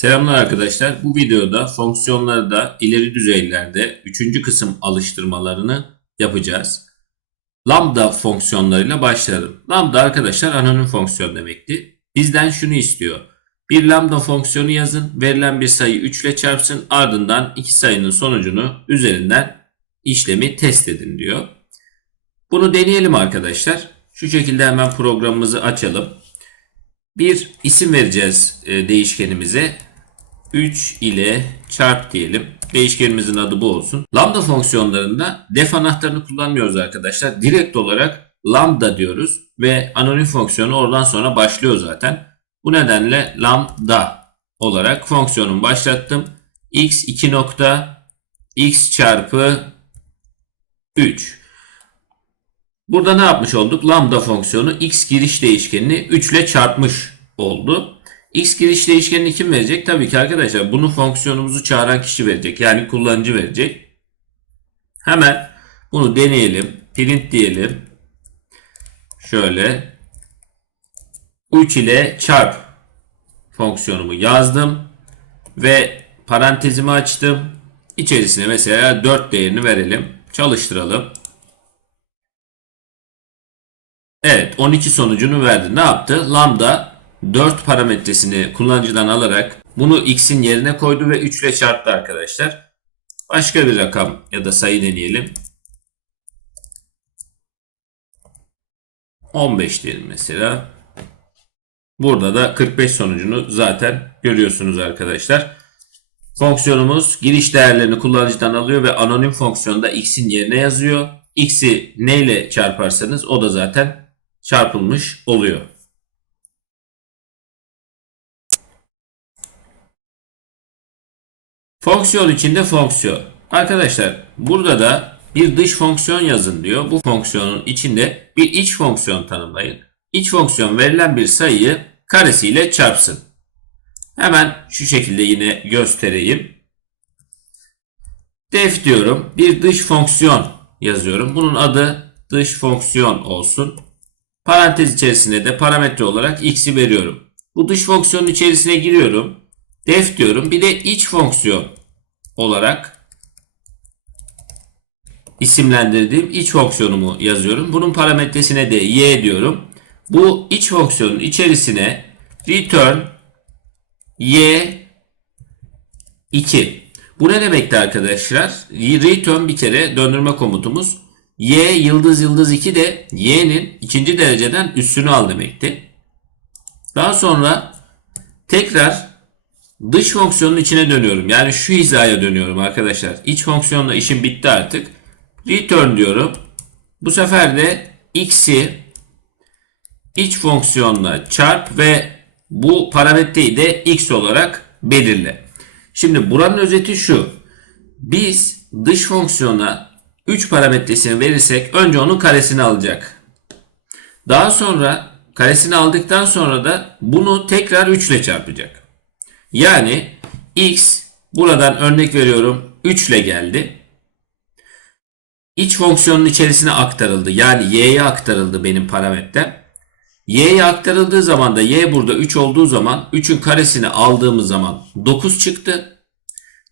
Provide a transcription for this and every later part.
Selamlar arkadaşlar. Bu videoda fonksiyonlarda ileri düzeylerde 3. kısım alıştırmalarını yapacağız. Lambda fonksiyonlarıyla başlayalım. Lambda arkadaşlar anonim fonksiyon demekti. Bizden şunu istiyor. Bir lambda fonksiyonu yazın. Verilen bir sayı 3 ile çarpsın. Ardından iki sayının sonucunu üzerinden işlemi test edin diyor. Bunu deneyelim arkadaşlar. Şu şekilde hemen programımızı açalım. Bir isim vereceğiz e, değişkenimize. 3 ile çarp diyelim. Değişkenimizin adı bu olsun. Lambda fonksiyonlarında def anahtarını kullanmıyoruz arkadaşlar. Direkt olarak lambda diyoruz ve anonim fonksiyonu oradan sonra başlıyor zaten. Bu nedenle lambda olarak fonksiyonumu başlattım. x 2 nokta x çarpı 3. Burada ne yapmış olduk? Lambda fonksiyonu x giriş değişkenini 3 ile çarpmış oldu. X giriş değişkenini kim verecek? Tabii ki arkadaşlar bunu fonksiyonumuzu çağıran kişi verecek. Yani kullanıcı verecek. Hemen bunu deneyelim. Print diyelim. Şöyle 3 ile çarp fonksiyonumu yazdım ve parantezimi açtım. İçerisine mesela 4 değerini verelim. Çalıştıralım. Evet 12 sonucunu verdi. Ne yaptı? Lambda 4 parametresini kullanıcıdan alarak bunu x'in yerine koydu ve 3 ile çarptı arkadaşlar. Başka bir rakam ya da sayı deneyelim. 15 diyelim mesela. Burada da 45 sonucunu zaten görüyorsunuz arkadaşlar. Fonksiyonumuz giriş değerlerini kullanıcıdan alıyor ve anonim fonksiyonda x'in yerine yazıyor. x'i neyle çarparsanız o da zaten çarpılmış oluyor. Fonksiyon içinde fonksiyon. Arkadaşlar burada da bir dış fonksiyon yazın diyor. Bu fonksiyonun içinde bir iç fonksiyon tanımlayın. İç fonksiyon verilen bir sayıyı karesiyle çarpsın. Hemen şu şekilde yine göstereyim. Def diyorum. Bir dış fonksiyon yazıyorum. Bunun adı dış fonksiyon olsun. Parantez içerisinde de parametre olarak x'i veriyorum. Bu dış fonksiyonun içerisine giriyorum. Def diyorum. Bir de iç fonksiyon olarak isimlendirdiğim iç fonksiyonumu yazıyorum. Bunun parametresine de y diyorum. Bu iç fonksiyonun içerisine return y 2. Bu ne demekti arkadaşlar? Return bir kere döndürme komutumuz. Y yıldız yıldız 2 de y'nin ikinci dereceden üstünü al demekti. Daha sonra tekrar dış fonksiyonun içine dönüyorum. Yani şu hizaya dönüyorum arkadaşlar. İç fonksiyonla işim bitti artık. Return diyorum. Bu sefer de x'i iç fonksiyonla çarp ve bu parametreyi de x olarak belirle. Şimdi buranın özeti şu. Biz dış fonksiyona 3 parametresini verirsek önce onun karesini alacak. Daha sonra karesini aldıktan sonra da bunu tekrar 3 ile çarpacak. Yani x buradan örnek veriyorum 3 ile geldi. İç fonksiyonun içerisine aktarıldı. Yani y'ye aktarıldı benim parametrem. y'ye aktarıldığı zaman da y burada 3 olduğu zaman 3'ün karesini aldığımız zaman 9 çıktı.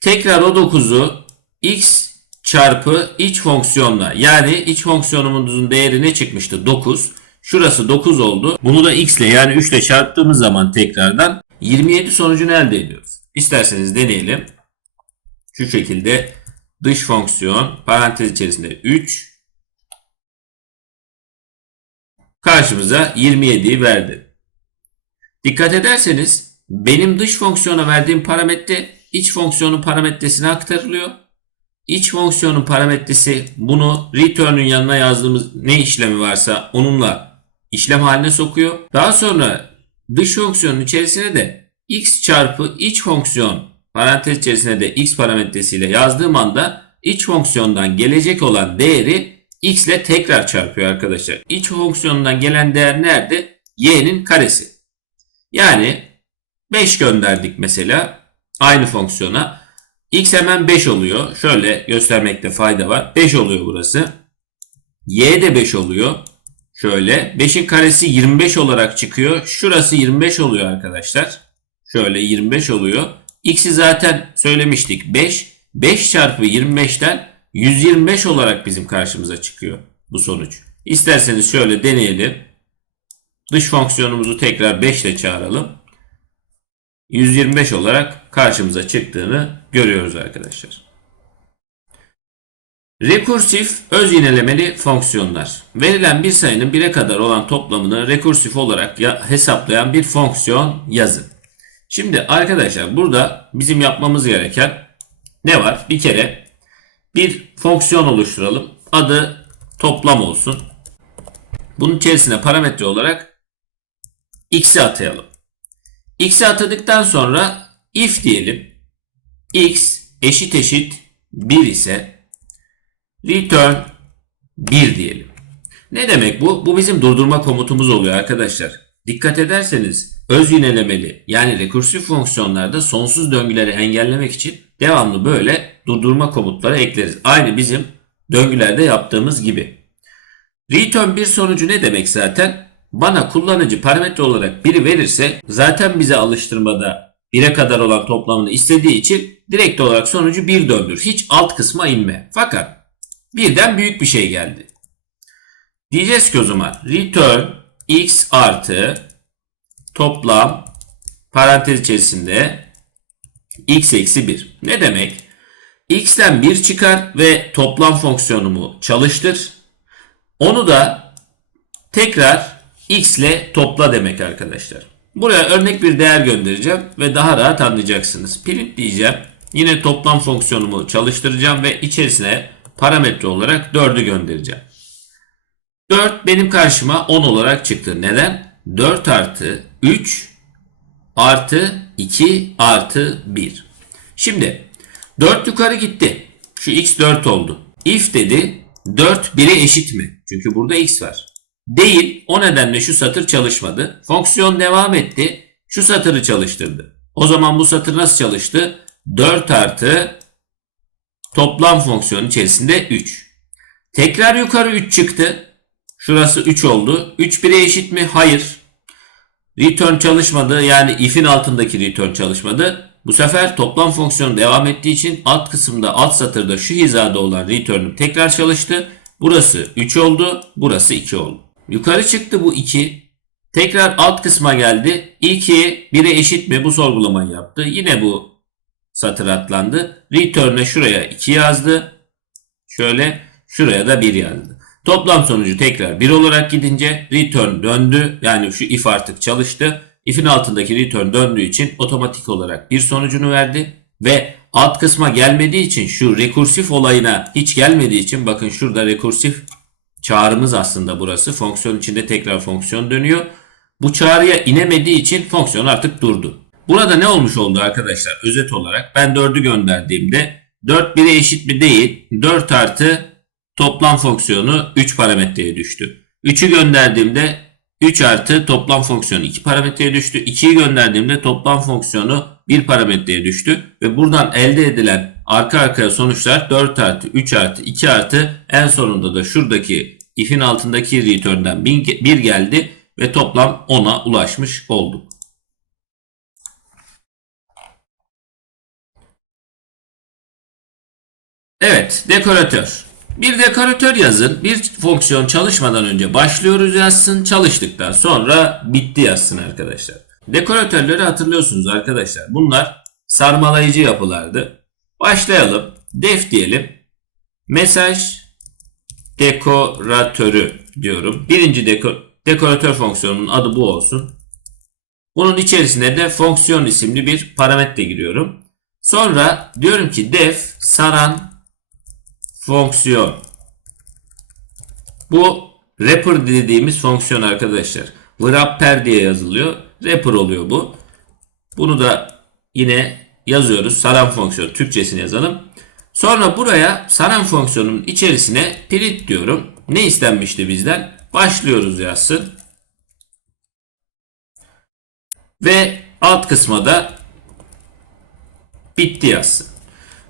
Tekrar o 9'u x çarpı iç fonksiyonla yani iç fonksiyonumuzun değeri ne çıkmıştı? 9. Şurası 9 oldu. Bunu da x ile yani 3 ile çarptığımız zaman tekrardan 27 sonucunu elde ediyoruz. İsterseniz deneyelim. Şu şekilde dış fonksiyon parantez içerisinde 3 karşımıza 27'yi verdi. Dikkat ederseniz benim dış fonksiyona verdiğim parametre iç fonksiyonun parametresine aktarılıyor. İç fonksiyonun parametresi bunu return'ün yanına yazdığımız ne işlemi varsa onunla işlem haline sokuyor. Daha sonra dış fonksiyonun içerisine de x çarpı iç fonksiyon parantez içerisine de x parametresiyle yazdığım anda iç fonksiyondan gelecek olan değeri x ile tekrar çarpıyor arkadaşlar. İç fonksiyondan gelen değer nerede? y'nin karesi. Yani 5 gönderdik mesela aynı fonksiyona. x hemen 5 oluyor. Şöyle göstermekte fayda var. 5 oluyor burası. y de 5 oluyor. Şöyle 5'in karesi 25 olarak çıkıyor. Şurası 25 oluyor arkadaşlar. Şöyle 25 oluyor. X'i zaten söylemiştik 5. 5 çarpı 25'ten 125 olarak bizim karşımıza çıkıyor bu sonuç. İsterseniz şöyle deneyelim. Dış fonksiyonumuzu tekrar 5 ile çağıralım. 125 olarak karşımıza çıktığını görüyoruz arkadaşlar. Rekursif öz yinelemeli fonksiyonlar. Verilen bir sayının 1'e kadar olan toplamını rekursif olarak ya- hesaplayan bir fonksiyon yazın. Şimdi arkadaşlar burada bizim yapmamız gereken ne var? Bir kere bir fonksiyon oluşturalım. Adı toplam olsun. Bunun içerisine parametre olarak x'i atayalım. x'i atadıktan sonra if diyelim. x eşit eşit 1 ise return 1 diyelim. Ne demek bu? Bu bizim durdurma komutumuz oluyor arkadaşlar. Dikkat ederseniz öz yinelemeli yani rekursif fonksiyonlarda sonsuz döngüleri engellemek için devamlı böyle durdurma komutları ekleriz. Aynı bizim döngülerde yaptığımız gibi. Return bir sonucu ne demek zaten? Bana kullanıcı parametre olarak biri verirse zaten bize alıştırmada 1'e kadar olan toplamını istediği için direkt olarak sonucu 1 döndür. Hiç alt kısma inme. Fakat birden büyük bir şey geldi. Diyeceğiz ki o zaman return x artı toplam parantez içerisinde x eksi 1. Ne demek? x'ten 1 çıkar ve toplam fonksiyonumu çalıştır. Onu da tekrar x ile topla demek arkadaşlar. Buraya örnek bir değer göndereceğim ve daha rahat anlayacaksınız. Print diyeceğim. Yine toplam fonksiyonumu çalıştıracağım ve içerisine parametre olarak 4'ü göndereceğim. 4 benim karşıma 10 olarak çıktı. Neden? 4 artı 3 artı 2 artı 1. Şimdi 4 yukarı gitti. Şu x 4 oldu. If dedi 4 1'e eşit mi? Çünkü burada x var. Değil. O nedenle şu satır çalışmadı. Fonksiyon devam etti. Şu satırı çalıştırdı. O zaman bu satır nasıl çalıştı? 4 artı toplam fonksiyon içerisinde 3. Tekrar yukarı 3 çıktı. Şurası 3 oldu. 3 1'e eşit mi? Hayır. Return çalışmadı. Yani if'in altındaki return çalışmadı. Bu sefer toplam fonksiyon devam ettiği için alt kısımda alt satırda şu hizada olan return'üm tekrar çalıştı. Burası 3 oldu. Burası 2 oldu. Yukarı çıktı bu 2. Tekrar alt kısma geldi. 2 1'e eşit mi? Bu sorgulamayı yaptı. Yine bu satır atlandı. Return'e şuraya 2 yazdı. Şöyle şuraya da 1 yazdı. Toplam sonucu tekrar 1 olarak gidince return döndü. Yani şu if artık çalıştı. If'in altındaki return döndüğü için otomatik olarak bir sonucunu verdi. Ve alt kısma gelmediği için şu rekursif olayına hiç gelmediği için bakın şurada rekursif çağrımız aslında burası. Fonksiyon içinde tekrar fonksiyon dönüyor. Bu çağrıya inemediği için fonksiyon artık durdu. Burada ne olmuş oldu arkadaşlar? Özet olarak ben 4'ü gönderdiğimde 4 1'e eşit mi değil. 4 artı toplam fonksiyonu 3 parametreye düştü. 3'ü gönderdiğimde 3 artı toplam fonksiyonu 2 parametreye düştü. 2'yi gönderdiğimde toplam fonksiyonu 1 parametreye düştü. Ve buradan elde edilen arka arkaya sonuçlar 4 artı 3 artı 2 artı en sonunda da şuradaki if'in altındaki return'den 1 geldi ve toplam 10'a ulaşmış olduk. Evet, dekoratör. Bir dekoratör yazın. Bir fonksiyon çalışmadan önce başlıyoruz yazsın. Çalıştıktan sonra bitti yazsın arkadaşlar. Dekoratörleri hatırlıyorsunuz arkadaşlar. Bunlar sarmalayıcı yapılardı. Başlayalım. Def diyelim. Mesaj dekoratörü diyorum. Birinci deko dekoratör fonksiyonunun adı bu olsun. Bunun içerisine de fonksiyon isimli bir parametre giriyorum. Sonra diyorum ki def saran fonksiyon. Bu wrapper dediğimiz fonksiyon arkadaşlar. Wrapper diye yazılıyor. Wrapper oluyor bu. Bunu da yine yazıyoruz. Saran fonksiyonu. Türkçesini yazalım. Sonra buraya saran fonksiyonun içerisine print diyorum. Ne istenmişti bizden? Başlıyoruz yazsın. Ve alt kısma da bitti yazsın.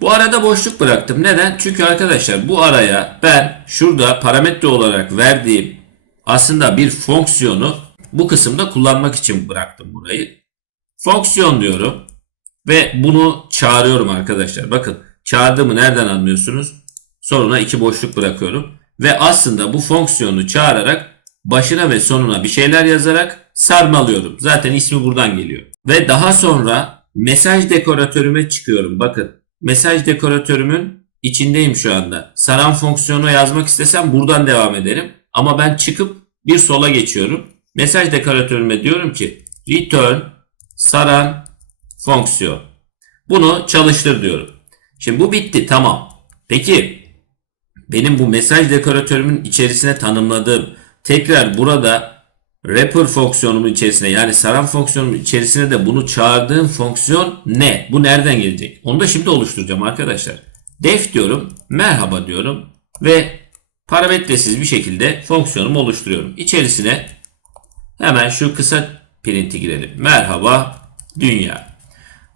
Bu arada boşluk bıraktım. Neden? Çünkü arkadaşlar bu araya ben şurada parametre olarak verdiğim aslında bir fonksiyonu bu kısımda kullanmak için bıraktım burayı. Fonksiyon diyorum. Ve bunu çağırıyorum arkadaşlar. Bakın çağırdığımı nereden anlıyorsunuz? Sonuna iki boşluk bırakıyorum. Ve aslında bu fonksiyonu çağırarak başına ve sonuna bir şeyler yazarak sarmalıyorum. Zaten ismi buradan geliyor. Ve daha sonra mesaj dekoratörüme çıkıyorum. Bakın mesaj dekoratörümün içindeyim şu anda. Saran fonksiyonu yazmak istesem buradan devam ederim. Ama ben çıkıp bir sola geçiyorum. Mesaj dekoratörüme diyorum ki return saran fonksiyon. Bunu çalıştır diyorum. Şimdi bu bitti tamam. Peki benim bu mesaj dekoratörümün içerisine tanımladığım tekrar burada wrapper fonksiyonumun içerisine yani saran fonksiyonumun içerisine de bunu çağırdığım fonksiyon ne? Bu nereden gelecek? Onu da şimdi oluşturacağım arkadaşlar. Def diyorum, merhaba diyorum ve parametresiz bir şekilde fonksiyonumu oluşturuyorum. İçerisine hemen şu kısa printi girelim. Merhaba dünya.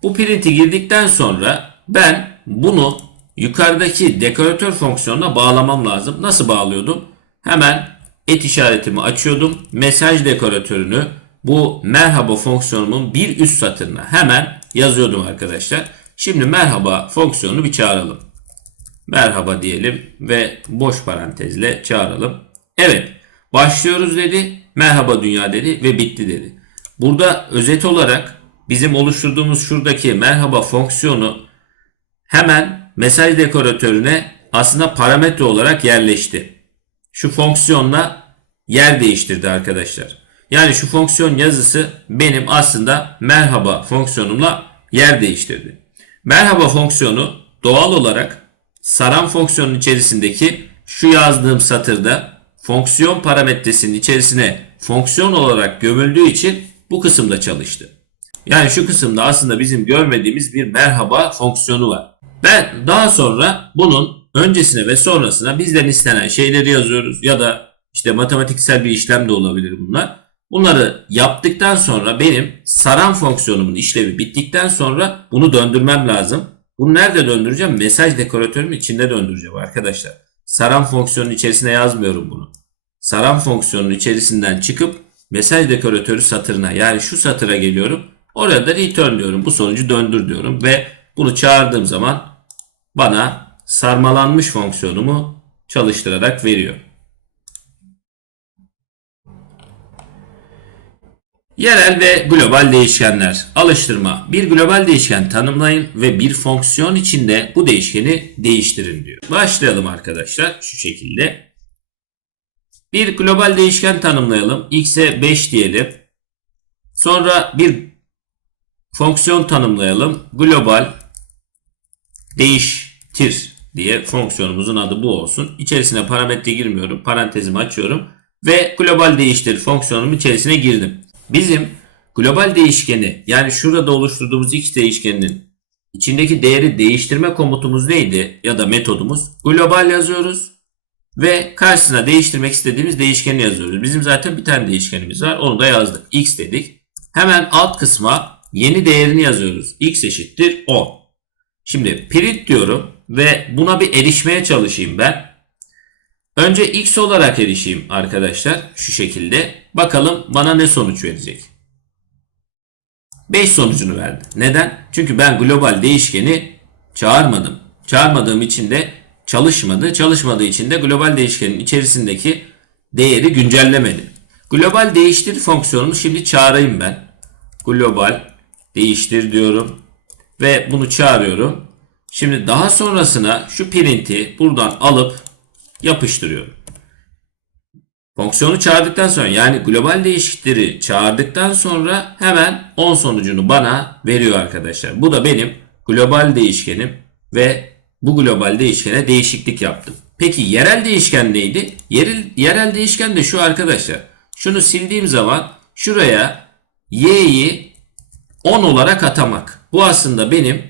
Bu printi girdikten sonra ben bunu yukarıdaki dekoratör fonksiyonuna bağlamam lazım. Nasıl bağlıyordum? Hemen et işaretimi açıyordum. Mesaj dekoratörünü bu merhaba fonksiyonumun bir üst satırına hemen yazıyordum arkadaşlar. Şimdi merhaba fonksiyonunu bir çağıralım. Merhaba diyelim ve boş parantezle çağıralım. Evet başlıyoruz dedi. Merhaba dünya dedi ve bitti dedi. Burada özet olarak bizim oluşturduğumuz şuradaki merhaba fonksiyonu hemen mesaj dekoratörüne aslında parametre olarak yerleşti. Şu fonksiyonla yer değiştirdi arkadaşlar. Yani şu fonksiyon yazısı benim aslında merhaba fonksiyonumla yer değiştirdi. Merhaba fonksiyonu doğal olarak saran fonksiyonun içerisindeki şu yazdığım satırda fonksiyon parametresinin içerisine fonksiyon olarak gömüldüğü için bu kısımda çalıştı. Yani şu kısımda aslında bizim görmediğimiz bir merhaba fonksiyonu var. Ben daha sonra bunun öncesine ve sonrasına bizden istenen şeyleri yazıyoruz ya da işte matematiksel bir işlem de olabilir bunlar. Bunları yaptıktan sonra benim saran fonksiyonumun işlevi bittikten sonra bunu döndürmem lazım. Bunu nerede döndüreceğim? Mesaj dekoratörümün içinde döndüreceğim arkadaşlar. Saran fonksiyonun içerisine yazmıyorum bunu. Saran fonksiyonun içerisinden çıkıp mesaj dekoratörü satırına yani şu satıra geliyorum. Orada da return diyorum. Bu sonucu döndür diyorum ve bunu çağırdığım zaman bana sarmalanmış fonksiyonumu çalıştırarak veriyor. Yerel ve global değişkenler. Alıştırma. Bir global değişken tanımlayın ve bir fonksiyon içinde bu değişkeni değiştirin diyor. Başlayalım arkadaşlar şu şekilde. Bir global değişken tanımlayalım. X'e 5 diyelim. Sonra bir fonksiyon tanımlayalım. Global değiştir diye fonksiyonumuzun adı bu olsun. İçerisine parametre girmiyorum. Parantezimi açıyorum. Ve global değiştir fonksiyonumun içerisine girdim. Bizim global değişkeni yani şurada oluşturduğumuz x değişkeninin içindeki değeri değiştirme komutumuz neydi ya da metodumuz? Global yazıyoruz ve karşısına değiştirmek istediğimiz değişkeni yazıyoruz. Bizim zaten bir tane değişkenimiz var. Onu da yazdık. x dedik. Hemen alt kısma yeni değerini yazıyoruz. x eşittir 10. Şimdi print diyorum ve buna bir erişmeye çalışayım ben. Önce x olarak erişeyim arkadaşlar şu şekilde. Bakalım bana ne sonuç verecek. 5 sonucunu verdi. Neden? Çünkü ben global değişkeni çağırmadım. Çağırmadığım için de çalışmadı. Çalışmadığı için de global değişkenin içerisindeki değeri güncellemedi. Global değiştir fonksiyonunu şimdi çağırayım ben. Global değiştir diyorum ve bunu çağırıyorum. Şimdi daha sonrasına şu print'i buradan alıp yapıştırıyorum. Fonksiyonu çağırdıktan sonra yani global değişikleri çağırdıktan sonra hemen 10 sonucunu bana veriyor arkadaşlar. Bu da benim global değişkenim ve bu global değişkene değişiklik yaptım. Peki yerel değişken neydi? Yerel, yerel değişken de şu arkadaşlar. Şunu sildiğim zaman şuraya y'yi 10 olarak atamak. Bu aslında benim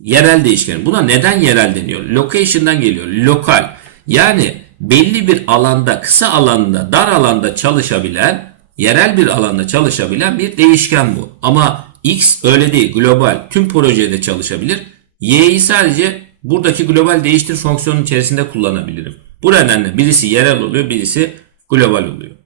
yerel değişkenim. Buna neden yerel deniyor? Location'dan geliyor. Lokal. Yani belli bir alanda, kısa alanda, dar alanda çalışabilen, yerel bir alanda çalışabilen bir değişken bu. Ama X öyle değil, global, tüm projede çalışabilir. Y'yi sadece buradaki global değiştir fonksiyonun içerisinde kullanabilirim. Bu nedenle birisi yerel oluyor, birisi global oluyor.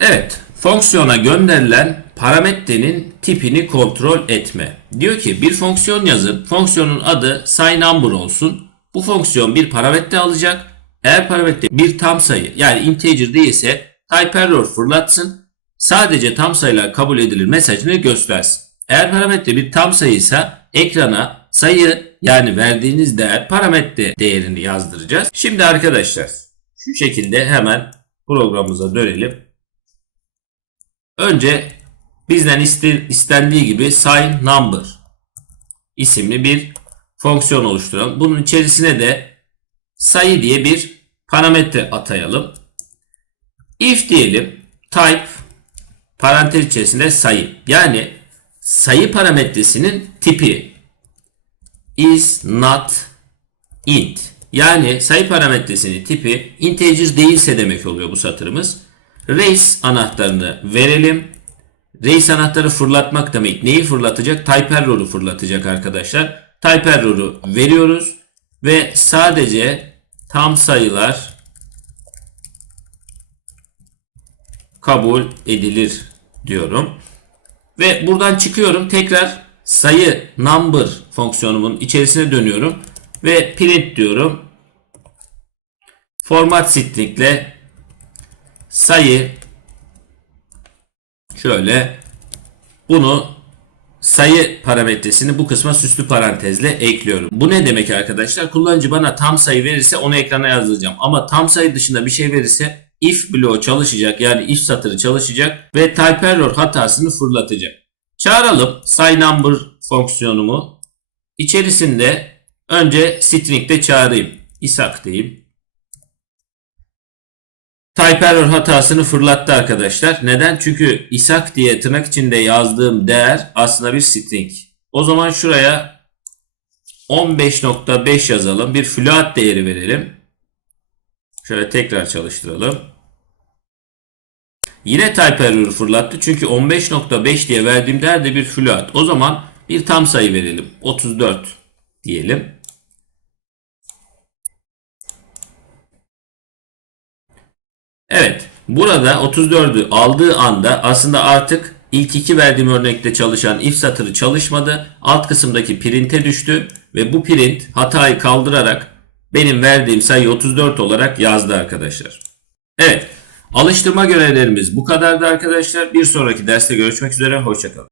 Evet, fonksiyona gönderilen parametrenin tipini kontrol etme. Diyor ki bir fonksiyon yazın, fonksiyonun adı sayNumber olsun. Bu fonksiyon bir parametre alacak. Eğer parametre bir tam sayı yani integer değilse type error fırlatsın. Sadece tam sayılar kabul edilir mesajını göstersin. Eğer parametre bir tam sayıysa ekrana sayı yani verdiğiniz değer parametre değerini yazdıracağız. Şimdi arkadaşlar şu şekilde hemen programımıza dönelim. Önce bizden iste- istendiği gibi sign number isimli bir fonksiyon oluşturalım. Bunun içerisine de sayı diye bir parametre atayalım. If diyelim type parantez içerisinde sayı. Yani sayı parametresinin tipi is not int. Yani sayı parametresinin tipi integer değilse demek oluyor bu satırımız. Race anahtarını verelim. Race anahtarı fırlatmak demek. Neyi fırlatacak? Type error'u fırlatacak arkadaşlar. Type error'u veriyoruz ve sadece tam sayılar kabul edilir diyorum. Ve buradan çıkıyorum. Tekrar sayı number fonksiyonumun içerisine dönüyorum ve print diyorum. Format stringle sayı şöyle bunu sayı parametresini bu kısma süslü parantezle ekliyorum. Bu ne demek arkadaşlar? Kullanıcı bana tam sayı verirse onu ekrana yazdıracağım. Ama tam sayı dışında bir şey verirse if bloğu çalışacak yani if satırı çalışacak ve type error hatasını fırlatacak. Çağıralım sayNumber fonksiyonumu. İçerisinde önce string'de çağırayım. İshak diyeyim. Type error hatasını fırlattı arkadaşlar. Neden? Çünkü İshak diye tırnak içinde yazdığım değer aslında bir string. O zaman şuraya 15.5 yazalım. Bir float değeri verelim. Şöyle tekrar çalıştıralım. Yine type error fırlattı. Çünkü 15.5 diye verdiğim değer de bir float. O zaman bir tam sayı verelim. 34 diyelim. Evet. Burada 34'ü aldığı anda aslında artık ilk iki verdiğim örnekte çalışan if satırı çalışmadı. Alt kısımdaki print'e düştü ve bu print hatayı kaldırarak benim verdiğim sayı 34 olarak yazdı arkadaşlar. Evet. Alıştırma görevlerimiz bu kadardı arkadaşlar. Bir sonraki derste görüşmek üzere. Hoşçakalın.